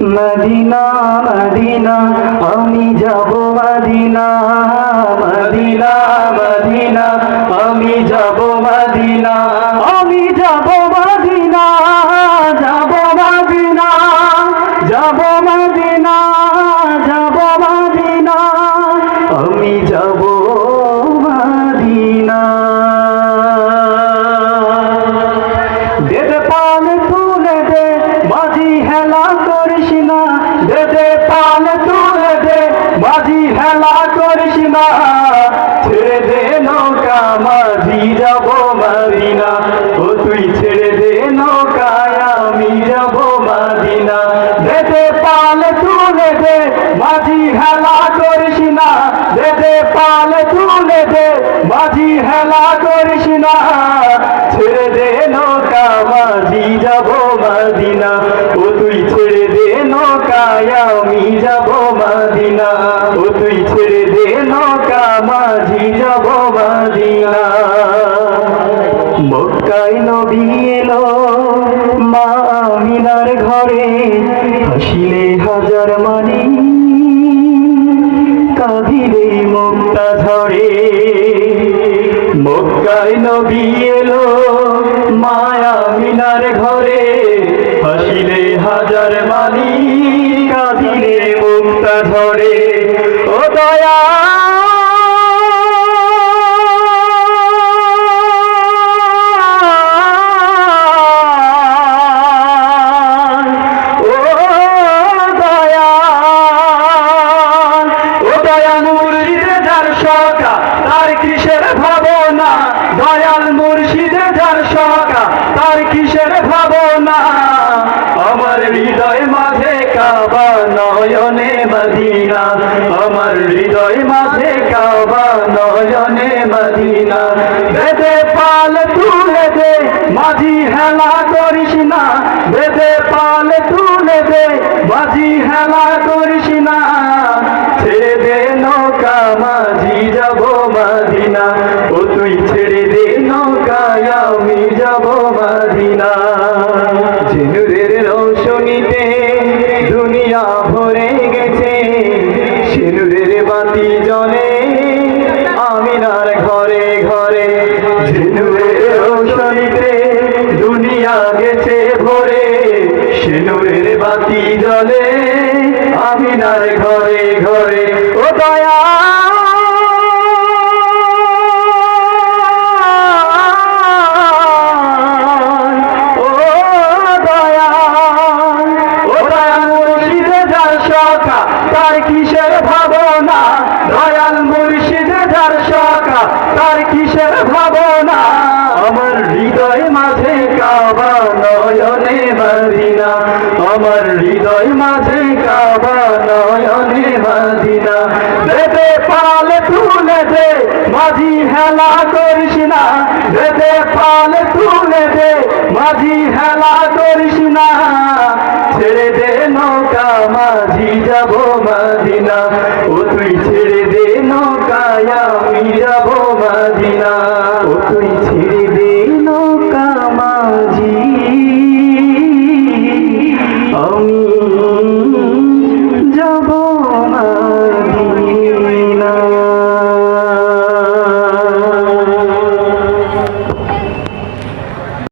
Medina Medina আমি যাব Medina Medina Medina আমি যাব মদিনা আমি যাব মদিনা যাব মদিনা যাব মদিনা যাব মদিনা আমি যাব মদিনা দেদে পাল তুলে দে মাঝি হেলা করিস না দেদে পাল তুলে দে মাঝি হেলা করিস না ছেড়ে দে নৌকা মাঝি যাব মদিনা ও তুই ছেড়ে দে নৌকায় আমি যাব মদিনা দেদে পাল তুলে দে মাঝি হেলা করিস না দেদে পাল তুলে দে মাঝি হেলা করিস না ছেড়ে দে নৌকা মাঝি যাব মদিনা ও তুই ছেড়ে দে নৌকায় আমি যাব মদিনা ও তুই ছেড়ে দে নৌকা মাঝি যাব মদিনা মক্কায় নবী এলো মা আমিনার ঘরে হাসিলে হাজার মানি কাঁদিলে মুক্তা ঝরে মক্কায় নবী এলো মা আমিনার ঘরে হাসিলে হাজার মানি কাঁদিলে মুক্তা ঝরে ও দয়া তার কিসের ভাবনা দয়াল মুর্শিদে যার সকা তার কিসের ভাবনা আমার হৃদয় মাঝে কাবা নয়নে মদিনা আমার হৃদয় মাঝে কাবা নয়নে মদিনা বেদে পাল তুলে দে মাঝি হেলা করিস না বেদে পাল তুলে দে মাঝি হেলা করিস না ছেড়ে দে নৌকা মাঝি যাব মদিনা ও তুই ছেড়ে দে নৌকায় আমি যাব মদিনা ঝিনুরের রৌশনীতে দুনিয়া ভরে গেছে ঝিনুরের বাতি জ্বলে আমিনার ঘরে ঘরে ঝিনুরের রৌশনীতে দুনিয়া গেছে ভরে ঝিনুরের বাতি জ্বলে আমিনার ঘরে ঘরে ও দয়া তার কিসের ভাবনা দয়াল মুর্শিদে যার সকা তার কিসের ভাবনা আমার হৃদয় মাঝে কাবা নয়নে মদিনা আমার হৃদয় মাঝে কাবা নয়নে মদিনা বেদে পাল তুলে দে মাঝি হেলা করিস না বেদে পাল তুলে দে মাঝি হেলা করিস না